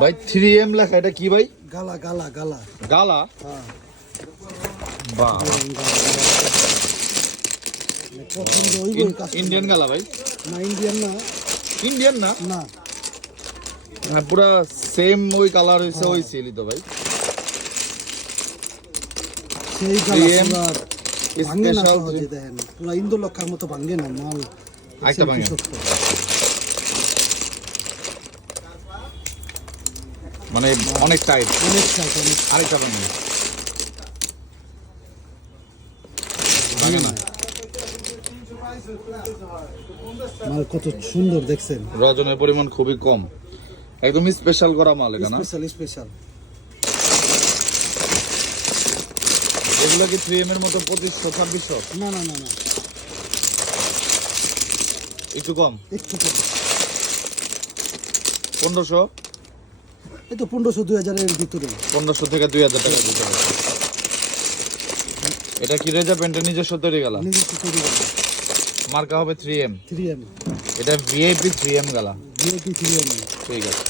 ভাই three M লেখা এটা কি ভাই? গালা গালা গালা। গালা? হ্যাঁ। কাজ ইন্ডিয়ান গালা ভাই? না ইন্ডিয়ান না। ইন্ডিয়ান না? না। হ্যাঁ পুরা সেম ওই কালার হইছে ওই সিলি তো ভাই। সেই গালা 3M পুরা না স্পেশাল পুরা ইন্দো লক্ষার মতো ভাঙ্গে না মাল। আরেকটা ভাঙে। মানে অনেক টাইট অনেক টাইট অনেক আরেকটা বানিয়ে ভাঙে না মাল কত সুন্দর দেখছেন। রজনের পরিমাণ খুবই কম। একদম স্পেশাল করা মাল এটা না? স্পেশাল স্পেশাল এগুলো কি থ্রি এম এর মতো পঁচিশশো ছাব্বিশশো? না না না না। একটু কম? একটু কম। পনেরোশো? এই তো পনেরোশো দুই হাজারের ভিতরে। পনেরোশো থেকে দুই হাজার টাকা ভিতরে। এটা কি রেজা প্যান্টের নিজস্ব তৈরি গেলা? নিজস্ব তৈরি মার্কা হবে থ্রি এম থ্রি এম এটা ভিআইপি থ্রি এম গেলা। ভিআইপি থ্রি এম ঠিক আছে।